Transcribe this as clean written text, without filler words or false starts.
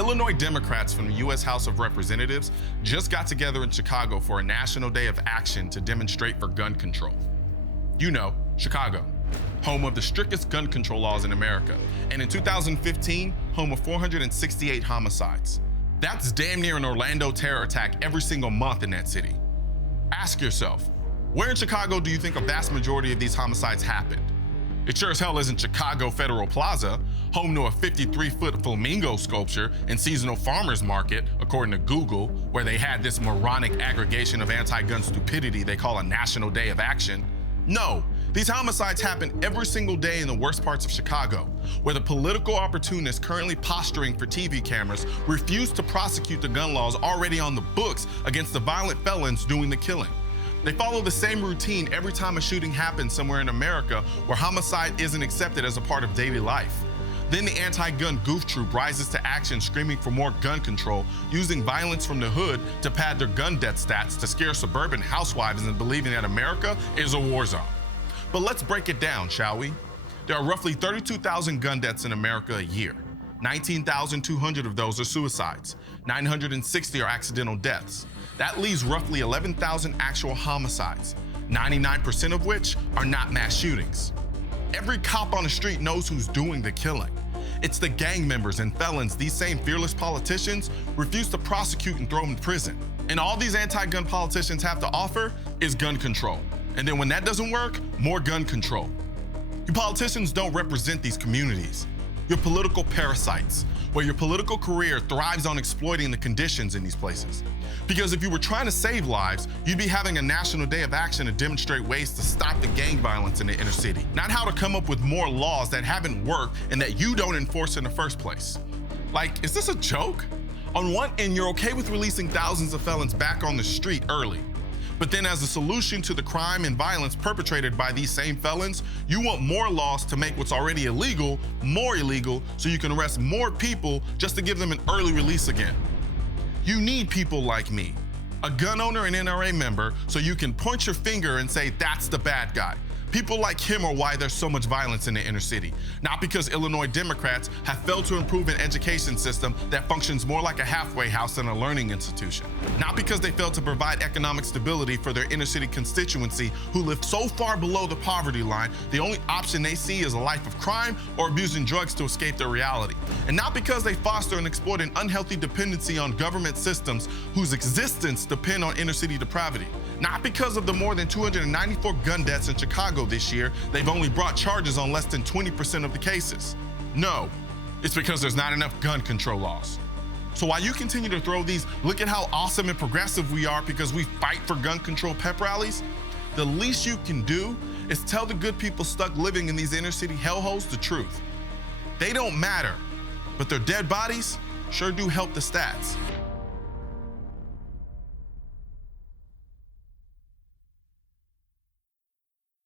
Illinois Democrats from the U.S. House of Representatives just got together in Chicago for a national day of action to demonstrate for gun control. You know, Chicago, home of the strictest gun control laws in America, and in 2015, home of 468 homicides. That's damn near an Orlando terror attack every single month in that city. Ask yourself, where in Chicago do you think a vast majority of these homicides happened? It sure as hell isn't Chicago Federal Plaza, home to a 53-foot flamingo sculpture and seasonal farmers market, according to Google, where they had this moronic aggregation of anti-gun stupidity they call a National Day of Action. No, these homicides happen every single day in the worst parts of Chicago, where the political opportunists currently posturing for TV cameras refuse to prosecute the gun laws already on the books against the violent felons doing the killing. They follow the same routine every time a shooting happens somewhere in America where homicide isn't accepted as a part of daily life. Then the anti-gun goof troop rises to action screaming for more gun control, using violence from the hood to pad their gun death stats to scare suburban housewives into believing that America is a war zone. But let's break it down, shall we? There are roughly 32,000 gun deaths in America a year. 19,200 of those are suicides. 960 are accidental deaths. That leaves roughly 11,000 actual homicides, 99% of which are not mass shootings. Every cop on the street knows who's doing the killing. It's the gang members and felons these same fearless politicians refuse to prosecute and throw in prison. And all these anti-gun politicians have to offer is gun control. And then when that doesn't work, more gun control. You politicians don't represent these communities. You're political parasites, where your political career thrives on exploiting the conditions in these places. Because if you were trying to save lives, you'd be having a national day of action to demonstrate ways to stop the gang violence in the inner city, not how to come up with more laws that haven't worked and that you don't enforce in the first place. Like, is this a joke? On one end, you're okay with releasing thousands of felons back on the street early. But then as a solution to the crime and violence perpetrated by these same felons, you want more laws to make what's already illegal more illegal so you can arrest more people just to give them an early release again. You need people like me, a gun owner and NRA member, so you can point your finger and say that's the bad guy. People like him are why there's so much violence in the inner city, not because Illinois Democrats have failed to improve an education system that functions more like a halfway house than a learning institution, not because they failed to provide economic stability for their inner city constituency who live so far below the poverty line, the only option they see is a life of crime or abusing drugs to escape their reality, and not because they foster and exploit an unhealthy dependency on government systems whose existence depend on inner city depravity. Not because of the more than 294 gun deaths in Chicago this year, they've only brought charges on less than 20% of the cases. No, it's because there's not enough gun control laws. So while you continue to throw these "look at how awesome and progressive we are because we fight for gun control" pep rallies, the least you can do is tell the good people stuck living in these inner city hellholes the truth. They don't matter, but their dead bodies sure do help the stats.